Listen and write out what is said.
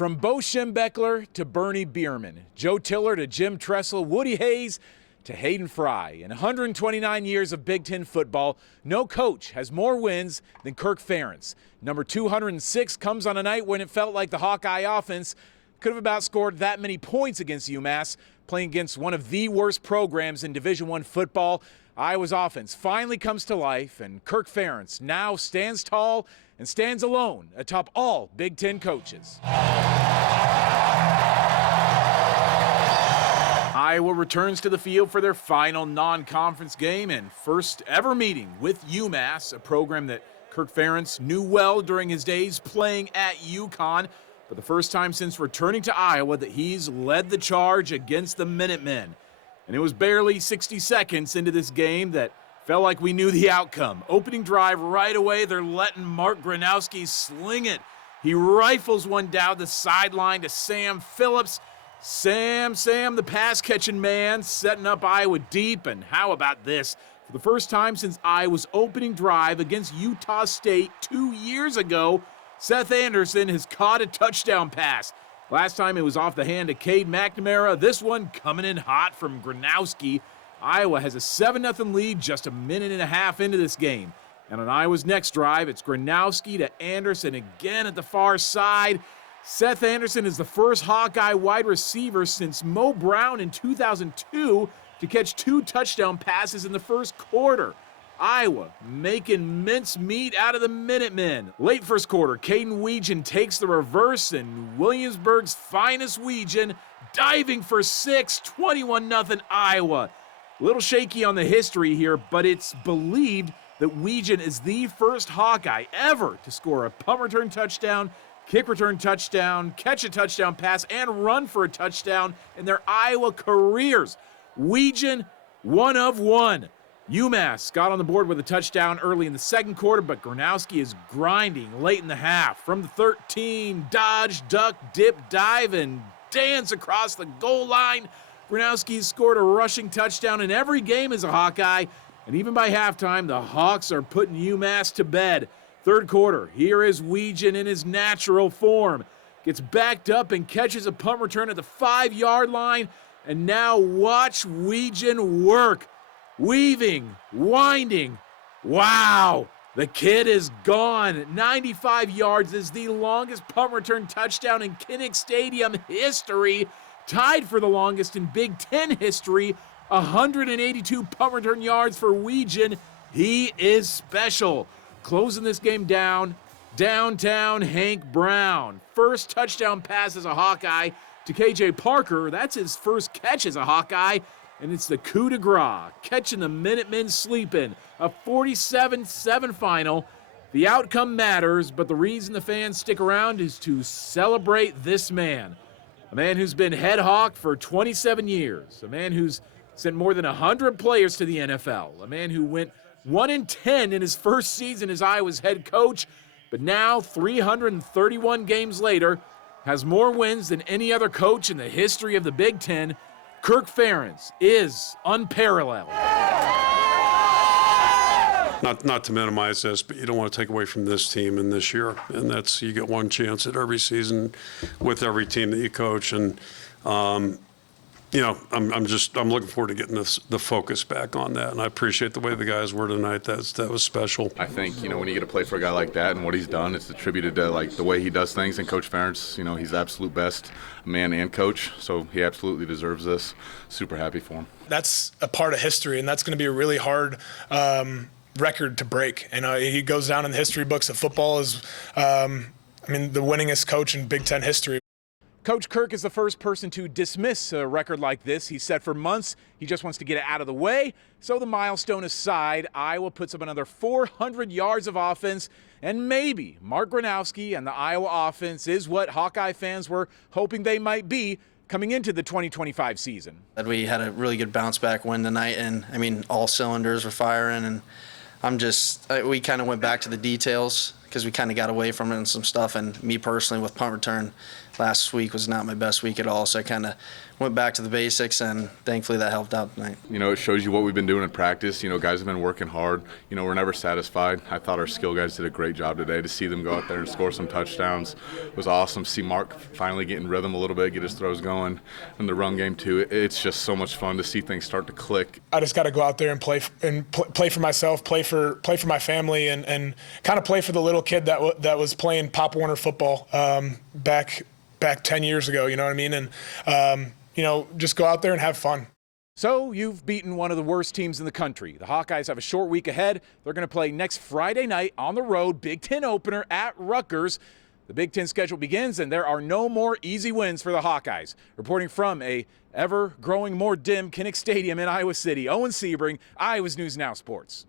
From Bo Schembechler to Bernie Bierman, Joe Tiller to Jim Tressel, Woody Hayes to Hayden Fry. In 129 years of Big Ten football, no coach has more wins than Kirk Ferentz. Number 206 comes on a night when it felt like the Hawkeye offense could have outscored that many points against UMass, playing against one of the worst programs in Division I football. Iowa's offense finally comes to life, and Kirk Ferentz now stands tall and stands alone atop all Big Ten coaches. Iowa returns to the field for their final non-conference game and first ever meeting with UMass, a program that Kirk Ferentz knew well during his days playing at UConn, but the first time since returning to Iowa that he's led the charge against the Minutemen. And it was barely 60 seconds into this game that felt like we knew the outcome. Opening drive right away, they're letting Mark Gronowski sling it. He rifles one down the sideline to Sam Phillips. Sam, the pass-catching man, setting up Iowa deep. And how about this? For the first time since Iowa's opening drive against Utah State 2 years ago, Seth Anderson has caught a touchdown pass. Last time it was off the hand of Cade McNamara. This one coming in hot from Gronowski. Iowa has a 7-0 lead just a minute and a half into this game. And on Iowa's next drive, it's Gronowski to Anderson again at the far side. Seth Anderson is the first Hawkeye wide receiver since Mo Brown in 2002 to catch 2 touchdown passes in the first quarter. Iowa making mincemeat out of the Minutemen. Late first quarter, Caden Weegan takes the reverse, and Williamsburg's finest Weegan diving for 6, 21-0 Iowa. A little shaky on the history here, but it's believed that Weegan is the first Hawkeye ever to score a punt return touchdown, kick return touchdown, catch a touchdown pass, and run for a touchdown in their Iowa careers. Weegan, 1 of 1. UMass got on the board with a touchdown early in the second quarter, but Gronowski is grinding late in the half. From the 13, dodge, duck, dip, dive, and dance across the goal line. Gronowski scored a rushing touchdown in every game as a Hawkeye, and even by halftime, the Hawks are putting UMass to bed. Third quarter, here is Weegan in his natural form. Gets backed up and catches a punt return at the 5-yard line, and now watch Weegan work. Weaving, winding. Wow, the kid is gone. 95 yards is the longest punt return touchdown in Kinnick Stadium history. Tied for the longest in Big Ten history, 182 punt return yards for Weegan. He is special. Closing this game down, downtown Hank Brown. First touchdown pass as a Hawkeye to KJ Parker. That's his first catch as a Hawkeye, and it's the coup de grace, catching the Minutemen sleeping. A 47-7 final. The outcome matters, but the reason the fans stick around is to celebrate this man. A man who's been head Hawk for 27 years. A man who's sent more than 100 players to the NFL. A man who went 1-10 in his first season as Iowa's head coach, but now 331 games later has more wins than any other coach in the history of the Big Ten. Kirk Ferentz is unparalleled. Not to minimize this, but you don't want to take away from this team and this year. And that's, you get one chance at every season with every team that you coach. And, you know, I'm looking forward to getting the focus back on that. And I appreciate the way the guys were tonight. That was special. I think, you know, when you get to play for a guy like that and what he's done, it's attributed to, like, the way he does things. And Coach Ferentz, you know, he's the absolute best man and coach. So he absolutely deserves this. Super happy for him. That's a part of history, and that's going to be a really hard record to break. And he goes down in the history books of football as, the winningest coach in Big Ten history. Coach Kirk is the first person to dismiss a record like this. He said for months he just wants to get it out of the way. So the milestone aside, Iowa puts up another 400 yards of offense, and maybe Mark Gronowski and the Iowa offense is what Hawkeye fans were hoping they might be coming into the 2025 season. We had a really good bounce back win tonight, and all cylinders were firing, and we kind of went back to the details, because we kind of got away from it and some stuff. And me personally, with punt return, last week was not my best week at all. So I kind of went back to the basics, and thankfully that helped out tonight. It shows you what we've been doing in practice. Guys have been working hard. We're never satisfied. I thought our skill guys did a great job today. To see them go out there and score some touchdowns was awesome. See Mark finally getting rhythm a little bit, get his throws going, and the run game too. It's just so much fun to see things start to click. I just got to go out there and play for myself, play for my family, and kind of play for the little kid that was playing Pop Warner football back 10 years ago. You know what I mean? And just go out there and have fun. So you've beaten one of the worst teams in the country. The Hawkeyes have a short week ahead. They're going to play next Friday night on the road, Big Ten opener at Rutgers. The Big Ten schedule begins, and there are no more easy wins for the Hawkeyes. Reporting from a ever-growing more dim Kinnick Stadium in Iowa City, Owen Sebring, Iowa's News Now Sports.